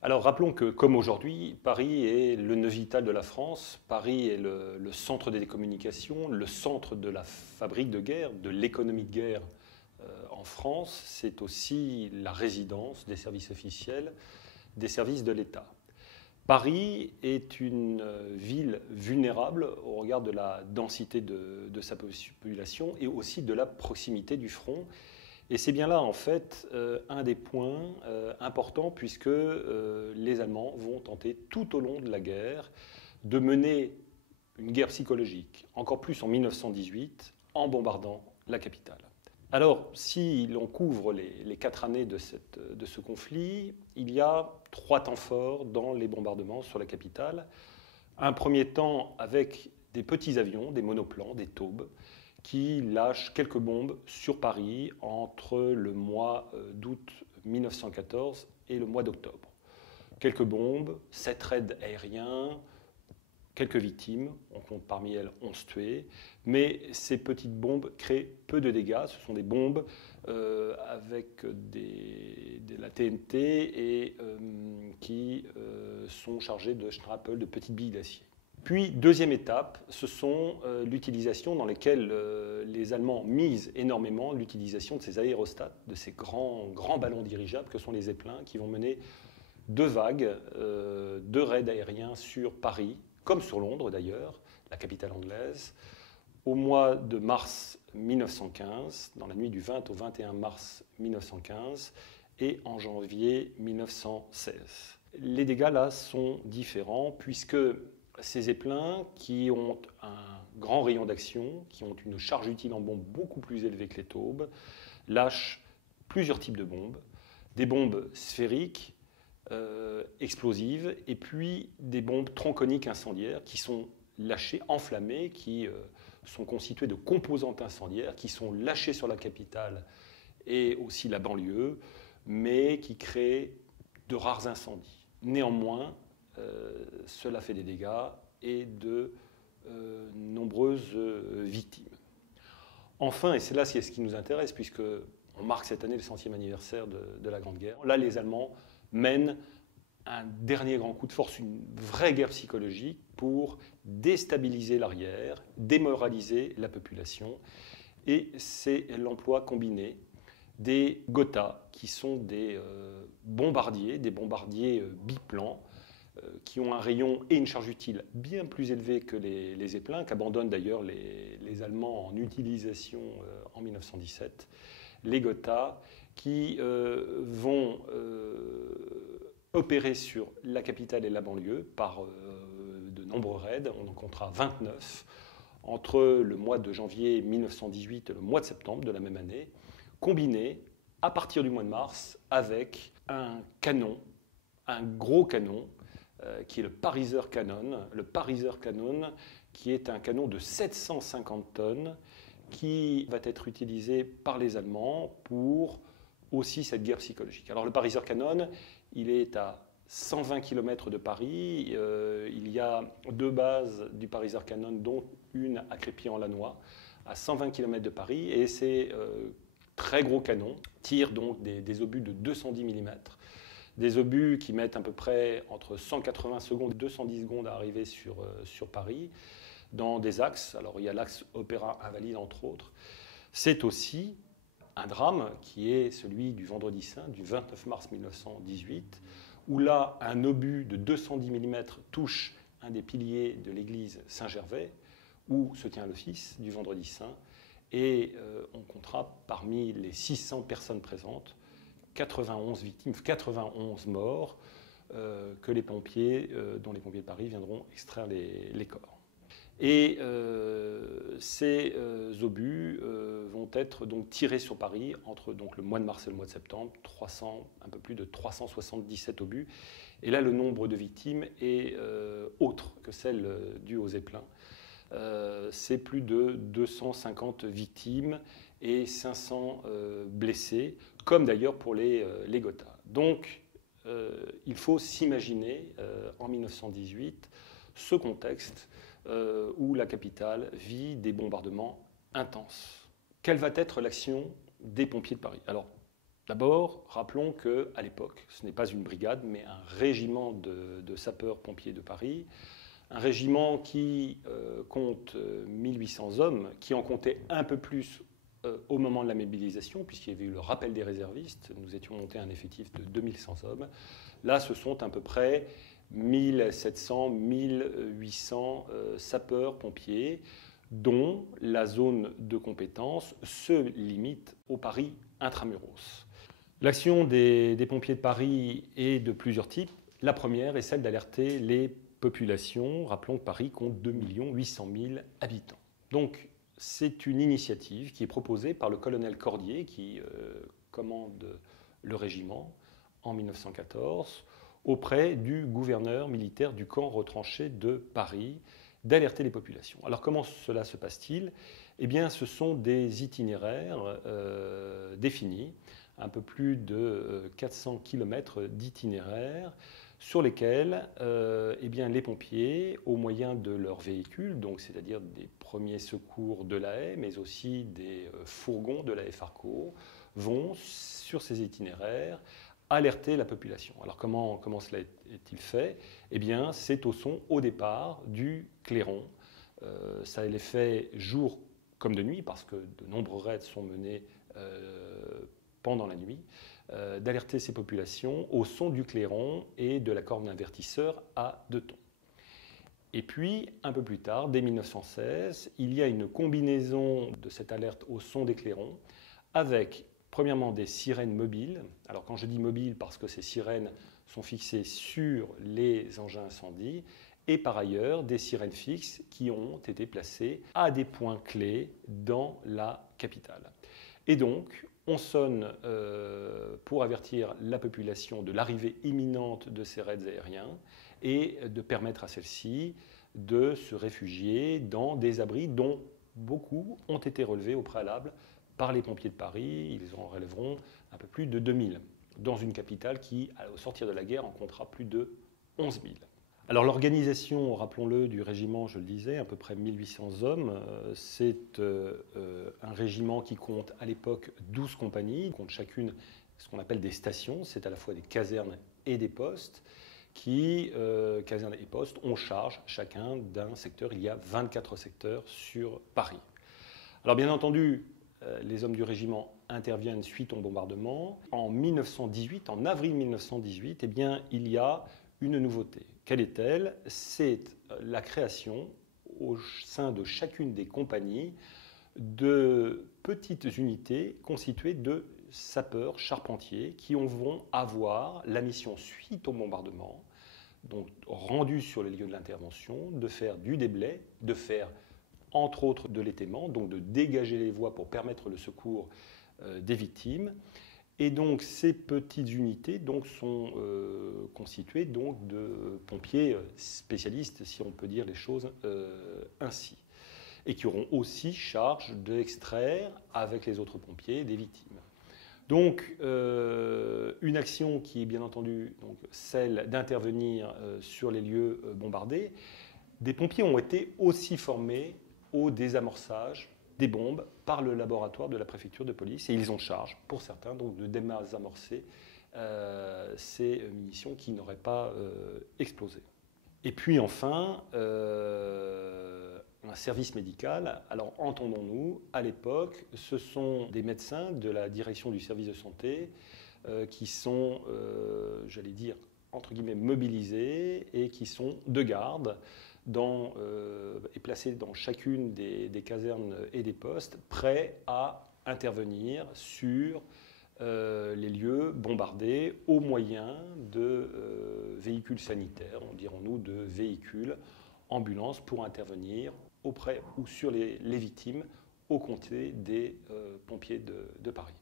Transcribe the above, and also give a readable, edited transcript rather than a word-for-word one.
Alors rappelons que, comme aujourd'hui, Paris est le nœud vital de la France. Paris est le centre des communications, le centre de la fabrique de guerre, de l'économie de guerre en France. C'est aussi la résidence des services officiels, des services de l'État. Paris est une ville vulnérable au regard de la densité de sa population et aussi de la proximité du front. Et c'est bien là, en fait, un des points importants, puisque les Allemands vont tenter tout au long de la guerre de mener une guerre psychologique, encore plus en 1918, en bombardant la capitale. Alors, si l'on couvre les 4 années de ce conflit, il y a 3 temps forts dans les bombardements sur la capitale. Un premier temps avec des petits avions, des monoplans, des taubes, qui lâchent quelques bombes sur Paris entre le mois d'août 1914 et le mois d'octobre. Quelques bombes, 7 raids aériens, quelques victimes, on compte parmi elles 11 tués, mais ces petites bombes créent peu de dégâts. Ce sont des bombes avec de la TNT et qui sont chargées de shrapnel, de petites billes d'acier. Puis, deuxième étape, ce sont l'utilisation dans lesquelles les Allemands misent énormément, l'utilisation de ces aérostats, de ces grands ballons dirigeables que sont les Zeppelins, qui vont mener 2 vagues, 2 raids aériens sur Paris, comme sur Londres d'ailleurs, la capitale anglaise, au mois de mars 1915, dans la nuit du 20 au 21 mars 1915, et en janvier 1916. Les dégâts là sont différents, puisque ces zeppelins, qui ont un grand rayon d'action, qui ont une charge utile en bombes beaucoup plus élevée que les taubes, lâchent plusieurs types de bombes, des bombes sphériques, explosives, et puis des bombes tronconiques incendiaires qui sont lâchées, enflammées, qui sont constituées de composantes incendiaires, qui sont lâchées sur la capitale et aussi la banlieue, mais qui créent de rares incendies. Néanmoins, cela fait des dégâts et de nombreuses victimes. Enfin, et c'est là ce qui nous intéresse, puisque on marque cette année le 100e anniversaire de la Grande Guerre, là les Allemands mènent un dernier grand coup de force, une vraie guerre psychologique pour déstabiliser l'arrière, démoraliser la population. Et c'est l'emploi combiné des Gotha, qui sont des bombardiers biplans, qui ont un rayon et une charge utile bien plus élevés que les Zeppelins, qu'abandonnent d'ailleurs les Allemands en utilisation en 1917. Les Gotha, qui vont opérer sur la capitale et la banlieue par de nombreux raids. On en comptera 29 entre le mois de janvier 1918 et le mois de septembre de la même année, combinés à partir du mois de mars avec un canon, un gros canon, qui est le Pariser Cannon. Le Pariser Cannon, qui est un canon de 750 tonnes, qui va être utilisé par les Allemands pour aussi cette guerre psychologique. Alors le Pariser Cannon, il est à 120 km de Paris. Il y a 2 bases du Pariser Cannon, dont une à Crépy-en-Lannoy, à 120 km de Paris. Et ces très gros canons tirent donc des obus de 210 mm. Des obus qui mettent à peu près entre 180 secondes et 210 secondes à arriver sur Paris, dans des axes. Alors il y a l'axe Opéra-Invalides, entre autres. C'est aussi un drame qui est celui du Vendredi Saint, du 29 mars 1918, où là, un obus de 210 mm touche un des piliers de l'église Saint-Gervais, où se tient l'office du Vendredi Saint, et on comptera parmi les 600 personnes présentes 91 victimes, 91 morts, que les pompiers, dont les pompiers de Paris viendront extraire les corps. Et ces obus vont être donc tirés sur Paris entre donc, le mois de mars et le mois de septembre, un peu plus de 377 obus. Et là, le nombre de victimes est autre que celle due aux Zeppelins. C'est plus de 250 victimes et 500 blessés, comme d'ailleurs pour les Gotha. Donc, il faut s'imaginer en 1918 ce contexte où la capitale vit des bombardements intenses. Quelle va être l'action des pompiers de Paris? Alors, D'abord, rappelons qu'à l'époque, ce n'est pas une brigade, mais un régiment de sapeurs-pompiers de Paris, un régiment qui compte 1800 hommes, qui en comptait un peu plus au moment de la mobilisation, puisqu'il y avait eu le rappel des réservistes. Nous étions montés à un effectif de 2100 hommes. Là, ce sont à peu près 1700, 1800 sapeurs-pompiers, dont la zone de compétence se limite au Paris intramuros. L'action des pompiers de Paris est de plusieurs types. La première est celle d'alerter les populations. Rappelons que Paris compte 2 800 000 habitants. Donc, c'est une initiative qui est proposée par le colonel Cordier, qui commande le régiment en 1914, auprès du gouverneur militaire du camp retranché de Paris, d'alerter les populations. Alors, comment cela se passe-t-il? Eh bien, ce sont des itinéraires définis, un peu plus de 400 km d'itinéraires sur lesquels eh bien, les pompiers, au moyen de leurs véhicules, donc c'est-à-dire des premiers secours de la haie, mais aussi des fourgons de la haie Farco, vont sur ces itinéraires alerter la population. Alors comment cela est-il fait? Eh bien, c'est au son, au départ, du clairon. Ça est fait jour comme de nuit, parce que de nombreux raids sont menés pendant la nuit, d'alerter ces populations au son du clairon et de la corne d'invertisseur à 2 tons. Et puis, un peu plus tard, dès 1916, il y a une combinaison de cette alerte au son des clairons avec, premièrement, des sirènes mobiles. Alors, quand je dis mobiles, parce que ces sirènes sont fixées sur les engins incendies, et par ailleurs, des sirènes fixes qui ont été placées à des points clés dans la capitale. Et donc, on sonne pour avertir la population de l'arrivée imminente de ces raids aériens et de permettre à celle-ci de se réfugier dans des abris dont beaucoup ont été relevés au préalable par les pompiers de Paris. Ils en relèveront un peu plus de 2000, dans une capitale qui, au sortir de la guerre, en comptera plus de 11 000. Alors l'organisation, rappelons-le, du régiment, je le disais, à peu près 1800 hommes, c'est un régiment qui compte à l'époque 12 compagnies, compte chacune ce qu'on appelle des stations, c'est à la fois des casernes et des postes, qui, casernes et postes, ont charge chacun d'un secteur. Il y a 24 secteurs sur Paris. Alors bien entendu, les hommes du régiment interviennent suite au bombardement. En 1918, en avril 1918, eh bien, il y a une nouveauté. Quelle est-elle? C'est la création, au sein de chacune des compagnies, de petites unités constituées de sapeurs charpentiers qui vont avoir la mission, suite au bombardement, donc rendus sur les lieux de l'intervention, de faire du déblai, de faire entre autres de l'étaiement, donc de dégager les voies pour permettre le secours des victimes. Et donc ces petites unités donc, sont constituées donc, de pompiers spécialistes, si on peut dire les choses ainsi, et qui auront aussi charge d'extraire avec les autres pompiers des victimes. Donc une action qui est bien entendu donc, celle d'intervenir sur les lieux bombardés. Des pompiers ont été aussi formés au désamorçage des bombes par le laboratoire de la préfecture de police, et ils ont charge, pour certains, donc, de désamorcer ces munitions qui n'auraient pas explosé. Et puis enfin, un service médical. Alors entendons-nous, à l'époque, ce sont des médecins de la direction du service de santé qui sont, j'allais dire, entre guillemets, mobilisés et qui sont de garde et placés dans chacune des casernes et des postes, prêts à intervenir sur les lieux bombardés au moyen de véhicules sanitaires, dirons-nous de véhicules, ambulances, pour intervenir auprès ou sur les victimes aux côtés des pompiers de Paris.